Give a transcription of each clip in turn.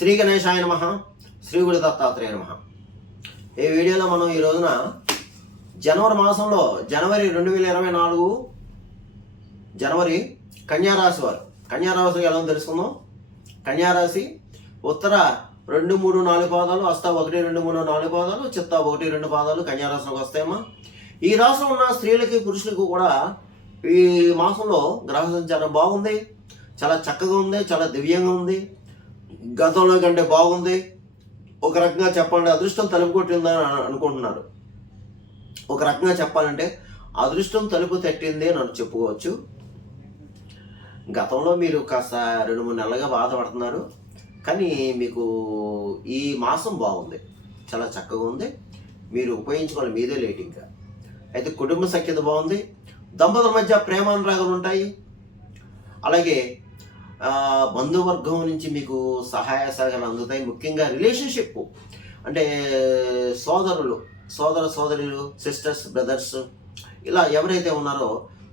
శ్రీ గణేశాయ నమః. శ్రీ గురు దత్తాత్రేయ నమః. ఈ వీడియోలో మనం ఈ రోజున జనవరి మాసంలో జనవరి 2024 జనవరి కన్యారాశి వారు కన్యారాశి ఎలా ఉందో తెలుసుకుందాం. కన్యారాశి ఉత్తర 2, 3, 4 పాదాలు, హస్త 1, 2, 3, 4 పాదాలు, చిత్త 1, 2 పాదాలు కన్యారాశిలోకి వస్తాయమ్మా. ఈ రాశిలో ఉన్న స్త్రీలకి పురుషులకు కూడా ఈ మాసంలో గ్రహ సంచారం బాగుంది, చాలా చక్కగా ఉంది, చాలా దివ్యంగా ఉంది, గతంలో కంటే బాగుంది. ఒక రకంగా చెప్పాలంటే అదృష్టం తలుపు కొట్టిందని అనుకుంటున్నారు. ఒక రకంగా చెప్పాలంటే అదృష్టం తలుపు తట్టింది అని చెప్పుకోవచ్చు. గతంలో మీరు కాస్త 2-3 నెలలుగా బాధపడుతున్నారు, కానీ మీకు ఈ మాసం బాగుంది, చాలా చక్కగా ఉంది. మీరు ఉపయోగించుకోవాలి, మీదే లేట్. ఇంకా అయితే కుటుంబ సఖ్యత బాగుంది, దంపతుల మధ్య ప్రేమానురాగాలు ఉంటాయి. అలాగే బంధువర్గం నుంచి మీకు సహాయ సహకారాలు అందుతాయి. ముఖ్యంగా రిలేషన్షిప్ అంటే సోదర సోదరులు, సిస్టర్స్, బ్రదర్స్, ఇలా ఎవరైతే ఉన్నారో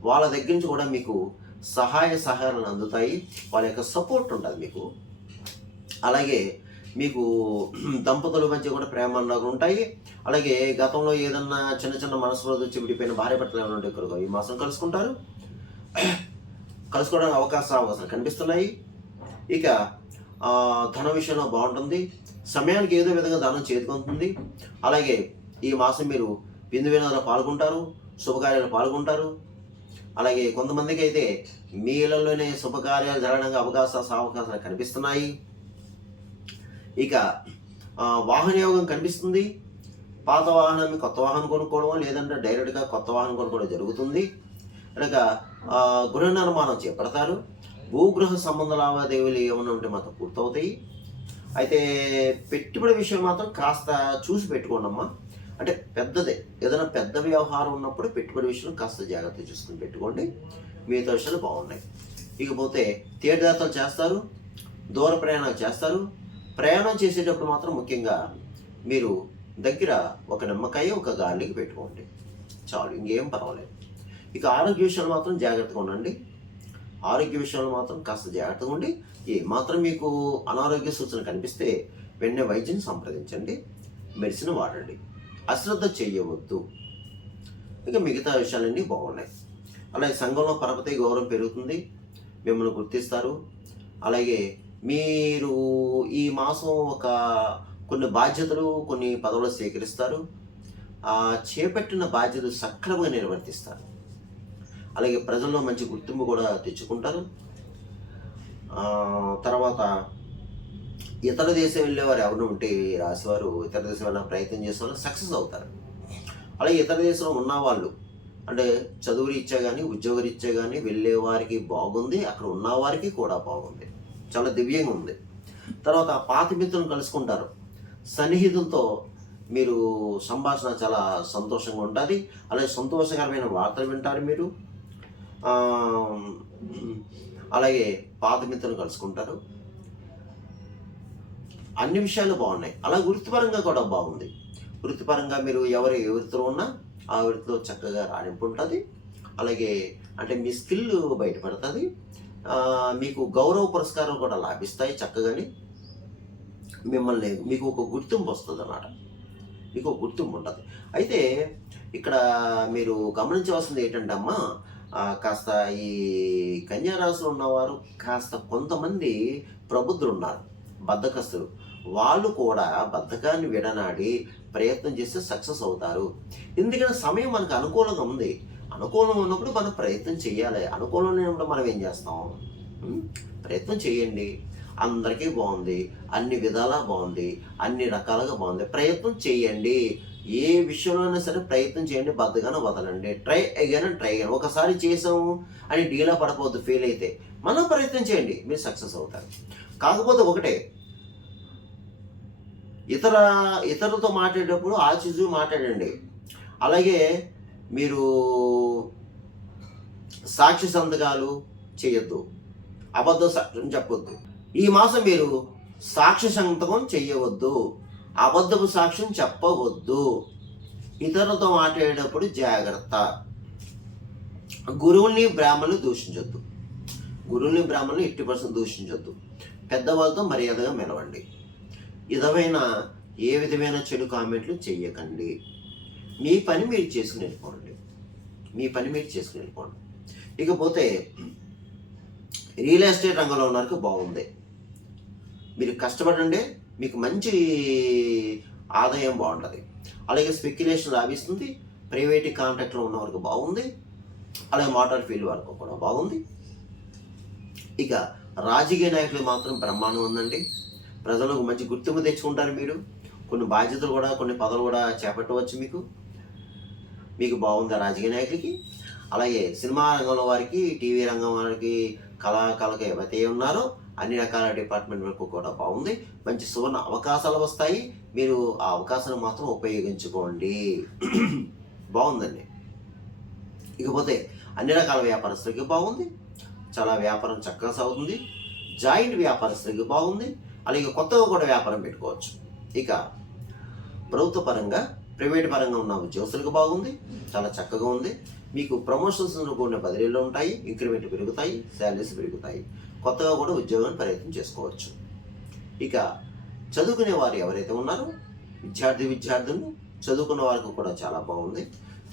వాళ్ళ దగ్గర నుంచి కూడా మీకు సహాయ సహకారాలు అందుతాయి. వాళ్ళ యొక్క సపోర్ట్ ఉంటుంది మీకు. అలాగే మీకు దంపతుల మధ్య కూడా ప్రేమానురాగాలు ఉంటాయి. అలాగే గతంలో ఏదన్నా చిన్న చిన్న మనసులో వచ్చి విడిపోయిన భార్య భర్తలు ఏమైనా ఉంటే ఇక్కడ ఈ మాసం కలుసుకోవడానికి అవకాశాలు కనిపిస్తున్నాయి. ఇక ధన విషయంలో బాగుంటుంది, సమయానికి ఏదో విధంగా ధనం చేతికొంటుంది. అలాగే ఈ మాసం మీరు విందు వినోదాలు పాల్గొంటారు, శుభకార్యాలు పాల్గొంటారు. అలాగే కొంతమందికి అయితే మీ ఇళ్లలోనే శుభకార్యాలు జరగడానికి అవకాశాలు కనిపిస్తున్నాయి. ఇక వాహన యోగం కనిపిస్తుంది. పాత వాహనాన్ని కొత్త వాహనం కొనుక్కోవడం, లేదంటే డైరెక్ట్గా కొత్త వాహనం కొనుక్కోవడం జరుగుతుంది. అలాగా గృహ నిర్మాణం చేపడతారు. భూగృహ సంబంధ లావాదేవీలు ఏమైనా ఉంటే మాత్రం పూర్తవుతాయి. అయితే పెట్టుబడి విషయం మాత్రం కాస్త చూసి పెట్టుకోండి అమ్మా. అంటే పెద్దదే ఏదైనా పెద్ద వ్యవహారం ఉన్నప్పుడు పెట్టుబడి విషయం కాస్త జాగ్రత్త చూసుకుని పెట్టుకోండి. మిగతా విషయాలు బాగున్నాయి. ఇకపోతే తీర్థయాత్రలు చేస్తారు, దూర ప్రయాణాలు చేస్తారు. ప్రయాణం చేసేటప్పుడు మాత్రం ముఖ్యంగా మీరు దగ్గర ఒక నిమ్మకాయ, ఒక గార్లిక్ పెట్టుకోండి, చాలు, ఇంకేం పర్వాలేదు. ఇక ఆరోగ్య విషయాలు మాత్రం జాగ్రత్తగా ఉండండి. ఆరోగ్య విషయంలో మాత్రం కాస్త జాగ్రత్తగా ఉండి, మాత్రం మీకు అనారోగ్య సూచన కనిపిస్తే వెంటనే వైద్యం సంప్రదించండి, మెడిసిన్ వాడండి, అశ్రద్ధ చేయవద్దు. ఇక మిగతా విషయాలన్నీ బాగున్నాయి. అలాగే సంఘంలో పరపతి గౌరవం పెరుగుతుంది, మిమ్మల్ని గుర్తిస్తారు. అలాగే మీరు ఈ మాసం కొన్ని బాధ్యతలు, కొన్ని పదవులు స్వీకరిస్తారు. చేపట్టిన బాధ్యతలు సక్రమంగా నిర్వర్తిస్తారు. అలాగే ప్రజల్లో మంచి గుర్తింపు కూడా తెచ్చుకుంటారు. తర్వాత ఇతర దేశం వెళ్ళేవారు ఎవరు ఉంటే రాసేవారు ఇతర దేశం వెళ్ళిన ప్రయత్నం చేసే వాళ్ళు సక్సెస్ అవుతారు. అలాగే ఇతర దేశంలో ఉన్నవాళ్ళు అంటే చదువు రీత్యా కానీ ఉద్యోగ రీత్యా కానీ వెళ్ళే వారికి బాగుంది, అక్కడ ఉన్నవారికి కూడా బాగుంది, చాలా దివ్యంగా ఉంది. తర్వాత పాత మిత్రులను కలుసుకుంటారు. సన్నిహితులతో మీరు సంభాషణ చాలా సంతోషంగా ఉంటుంది. అలాగే సంతోషకరమైన వార్తలు వింటారు మీరు. అలాగే పాత మిత్రులను కలుసుకుంటారు. అన్ని విషయాలు బాగున్నాయి. అలా వృత్తిపరంగా కూడా బాగుంది. వృత్తిపరంగా మీరు ఎవరితో ఉన్నా ఆ వృత్తిలో చక్కగా రాణింపు ఉంటుంది. అలాగే అంటే మీ స్కిల్ బయటపడుతుంది. మీకు గౌరవ పురస్కారం కూడా లాభిస్తాయి చక్కగాని. మీకు ఒక గుర్తింపు వస్తుంది అన్నమాట, మీకు ఒక గుర్తింపు ఉంటుంది. అయితే ఇక్కడ మీరు గమనించవలసింది ఏంటంటే అమ్మా, కాస్త ఈ కన్యారాశిలో ఉన్నవారు కాస్త కొంతమంది ప్రబుద్ధులు ఉన్నారు, బద్ధకస్తులు. వాళ్ళు కూడా బద్ధకాన్ని విడనాడి ప్రయత్నం చేస్తే సక్సెస్ అవుతారు. ఎందుకంటే సమయం మనకు అనుకూలంగా ఉంది. అనుకూలంగా ఉన్నప్పుడు మనం ప్రయత్నం చేయాలి. అనుకూలం లేనప్పుడు మనం ఏం చేస్తాం? ప్రయత్నం చేయండి. అందరికీ బాగుంది, అన్ని విధాలా బాగుంది, అన్ని రకాలుగా బాగుంది. ప్రయత్నం చేయండి. ఏ విషయంలోనైనా సరే ప్రయత్నం చేయండి, బద్దగానే వదలండి. Try again. ఒకసారి చేసాము అని డీలా పడకపోవద్దు. ఫెయిల్ అయితే మనం ప్రయత్నం చేయండి, మీరు సక్సెస్ అవుతారు. కాకపోతే ఒకటే, ఇతరులతో మాట్లాడేటప్పుడు ఆచిచూ మాట్లాడండి. అలాగే మీరు సాక్షి సంతకాలు చేయొద్దు, అబద్ధ సాక్ష్యం చెప్పొద్దు. ఈ మాసం మీరు సాక్షి సంతకం చేయవద్దు, అబద్ధపు సాక్ష్యం చెప్పవద్దు. ఇతరులతో మాట్లాడేటప్పుడు జాగ్రత్త. గురువుల్ని బ్రాహ్మణులు దూషించొద్దు. 80% దూషించొద్దు. పెద్దవాళ్ళతో మర్యాదగా మెలవండి. విధమైన ఏ విధమైన చెడు కామెంట్లు చెయ్యకండి. మీ పని మీరు చేసుకుని వెళ్ళిపోండి. మీ పని మీరు చేసుకుని వెళ్ళిపోండి. ఇకపోతే రియల్ ఎస్టేట్ రంగంలో ఉన్నవారికి బాగుంది. మీరు కష్టపడండి, మీకు మంచి ఆదాయం బాగుంటుంది. అలాగే స్పెక్యులేషన్ లాభిస్తుంది. ప్రైవేట్ కాంట్రాక్ట్లో ఉన్న వరకు బాగుంది. అలాగే మోటార్ ఫీల్డ్ వరకు కూడా బాగుంది. ఇక రాజకీయ నాయకులు మాత్రం బ్రహ్మాండం ఉందండి. ప్రజలకు మంచి గుర్తింపు తెచ్చుకుంటారు. మీరు కొన్ని బాధ్యతలు కూడా, కొన్ని పదవులు కూడా చేపట్టవచ్చు. మీకు బాగుంది రాజకీయ నాయకులకి. అలాగే సినిమా రంగంలో వారికి, టీవీ రంగం వారికి, కళాకారులకు ఎవరైతే ఉన్నారో అన్ని రకాల డిపార్ట్మెంట్ వరకు కూడా బాగుంది. మంచి సువర్ణ అవకాశాలు వస్తాయి. మీరు ఆ అవకాశాన్ని మాత్రం ఉపయోగించుకోండి. బాగుందండి. ఇకపోతే అన్ని రకాల వ్యాపారస్తులకి బాగుంది. చాలా వ్యాపారం చక్కగా సాగుతుంది. జాయింట్ వ్యాపారస్తులకి బాగుంది. అలాగే కొత్తగా కూడా వ్యాపారం పెట్టుకోవచ్చు. ఇక ప్రభుత్వ పరంగా, ప్రైవేట్ పరంగా ఉన్న ఉద్యోగస్తులకు బాగుంది. చాలా చక్కగా ఉంది. మీకు ప్రమోషన్స్ కూడిన బదిలీలు ఉంటాయి. ఇంక్రిమెంట్లు పెరుగుతాయి. శాలరీస్ పెరుగుతాయి. కొత్తగా కూడా ఉద్యోగాన్ని ప్రయత్నం చేసుకోవచ్చు. ఇక చదువుకునే వారు ఎవరైతే ఉన్నారో విద్యార్థులు చదువుకున్న వారికి కూడా చాలా బాగుంది.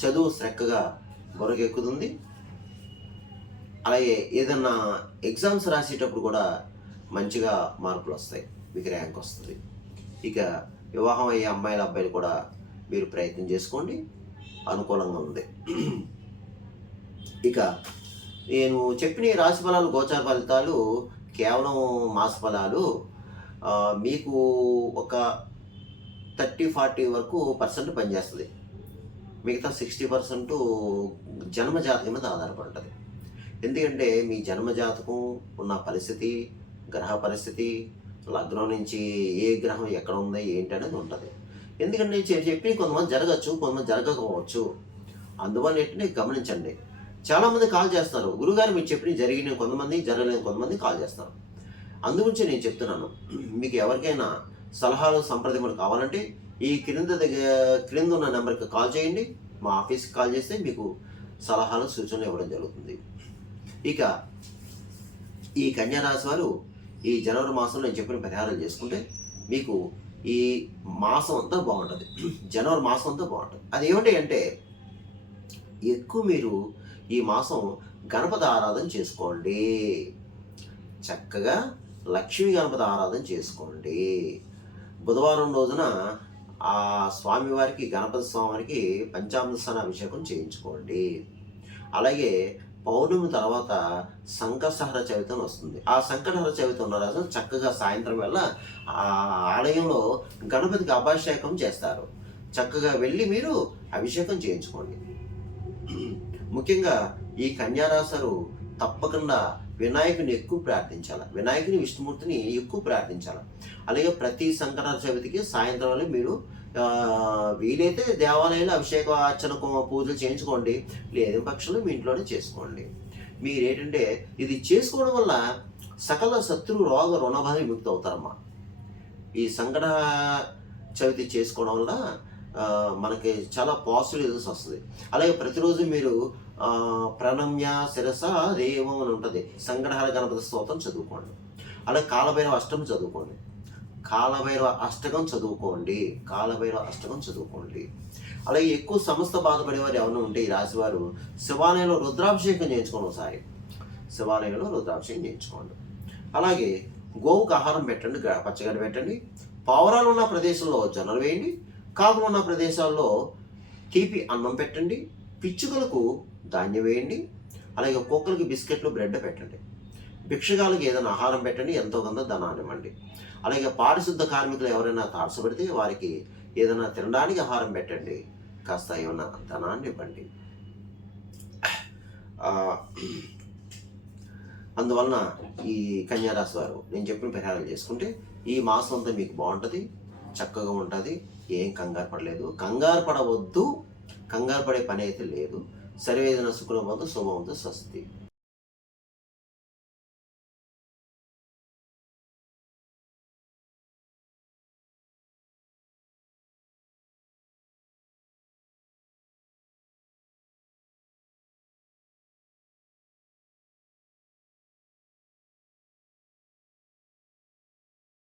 చదువు చక్కగా బుర్రకెక్కుతుంది. అలాగే ఏదన్నా ఎగ్జామ్స్ రాసేటప్పుడు కూడా మంచిగా మార్కులు వస్తాయి. మీకు ర్యాంక్ వస్తుంది. ఇక వివాహం అయ్యే అమ్మాయిల అబ్బాయిలు కూడా మీరు ప్రయత్నం చేసుకోండి. అనుకూలంగా ఉంది. ఇక నేను చెప్పిన ఈ రాశి ఫలాలు, గోచార ఫలితాలు కేవలం మాస ఫలాలు. మీకు ఒక 30-40 వరకు పనిచేస్తుంది. మిగతా 60% జన్మ జాతకం మీద ఆధారపడి ఉంటుంది. ఎందుకంటే మీ జన్మ జాతకం ఉన్న పరిస్థితి, గ్రహ పరిస్థితి, లగ్నం నుంచి ఏ గ్రహం ఎక్కడ ఉంది ఏంటి అనేది ఉంటుంది. ఎందుకంటే నేను చెప్పి కొంతమంది జరగచ్చు, కొంతమంది జరగకపోవచ్చు. అందువల్ల ఏంటంటే గమనించండి. చాలామంది కాల్ చేస్తారు, గురుగారు మీరు చెప్పిన జరిగిన కొంతమంది, జరగలేని కొంతమంది కాల్ చేస్తారు. అందుగురించి నేను చెప్తున్నాను, మీకు ఎవరికైనా సలహాలు, సంప్రదింపులు కావాలంటే ఈ క్రింద ఉన్న నెంబర్కి కాల్ చేయండి. మా ఆఫీస్కి కాల్ చేస్తే మీకు సలహాలు, సూచనలు ఇవ్వడం జరుగుతుంది. ఇక ఈ కన్యా రాశి వారు ఈ జనవరి మాసంలో నేను చెప్పిన పరిహారాలు చేసుకుంటే మీకు ఈ మాసం అంతా బాగుంటుంది. జనవరి మాసం అంతా బాగుంటుంది. అది ఏమిటి అంటే ఎక్కువ మీరు ఈ మాసం గణపతి ఆరాధన చేసుకోండి. చక్కగా లక్ష్మీ గణపతి ఆరాధన చేసుకోండి. బుధవారం రోజున ఆ స్వామివారికి, గణపతి స్వామివారికి పంచామృత స్నాన అభిషేకం చేయించుకోండి. అలాగే పౌర్ణమి తర్వాత సంకటహర చవితి అని వస్తుంది. ఆ సంకటహర చవితి ఉన్న రోజు చక్కగా సాయంత్రం వేళ ఆ ఆలయంలో గణపతికి అభిషేకం చేస్తారు. చక్కగా వెళ్ళి మీరు అభిషేకం చేయించుకోండి. ముఖ్యంగా ఈ కన్యారాశి తప్పకుండా వినాయకుని ఎక్కువ ప్రార్థించాలి. వినాయకుని, విష్ణుమూర్తిని ఎక్కువ ప్రార్థించాలి. అలాగే ప్రతి సంకటహర చవితికి సాయంత్రం వేళ మీరు వీలైతే దేవాలయంలో అభిషేక అర్చన పూజలు చేయించుకోండి. లేని పక్షంలో మీ ఇంట్లోనే చేసుకోండి. మీరేంటంటే ఇది చేసుకోవడం వల్ల సకల శత్రు, రోగ, రుణబాధ విముక్తి అవుతారమ్మా. ఈ సంకట చవితి చేసుకోవడం వల్ల మనకి చాలా పాజిటివ్ రిజల్ట్స్ వస్తుంది. అలాగే ప్రతిరోజు మీరు ప్రణమ్య శిరస దేవం అని ఉంటుంది. సంకటహర గణపతి స్తోత్రం చదువుకోండి. అలాగే కాలభైరవ అష్టమి చదువుకోండి. కాలభైరవ అష్టకం చదువుకోండి. అలాగే ఎక్కువ సమస్త బాధపడేవారు ఎవరైనా ఉంటే ఈ రాశివారు శివాలయంలో రుద్రాభిషేకం చేయించుకోండి. ఒకసారి శివాలయంలో రుద్రాభిషేకం చేయించుకోండి. అలాగే గోవుకు ఆహారం పెట్టండి, పచ్చగడ్డి పెట్టండి. పావురాలు ఉన్న ప్రదేశంలో జొన్నలు వేయండి. కాకులు ఉన్న ప్రదేశాల్లో తీపి అన్నం పెట్టండి. పిచ్చుకలకు ధాన్యం వేయండి. అలాగే కుక్కలకి బిస్కెట్లు, బ్రెడ్ పెట్టండి. భిక్షగాలకు ఏదైనా ఆహారం పెట్టండి. ఎంతో కొంత ధనాన్ని ఇవ్వండి. అలాగే పారిశుద్ధ కార్మికులు ఎవరైనా తారసపడితే వారికి ఏదైనా తినడానికి ఆహారం పెట్టండి. కాస్త ఏమైనా ధనాన్ని ఇవ్వండి. అందువలన ఈ కన్యారాశి వారు నేను చెప్పిన పరిహారాలు చేసుకుంటే ఈ మాసం అంతా మీకు బాగుంటుంది, చక్కగా ఉంటుంది. ఏం కంగారు పడలేదు, కంగారు పడవద్దు. కంగారు పడే పని అయితే లేదు. సర్వేజన సుఖినో భవంతు, శుభమస్తు, స్వస్తి.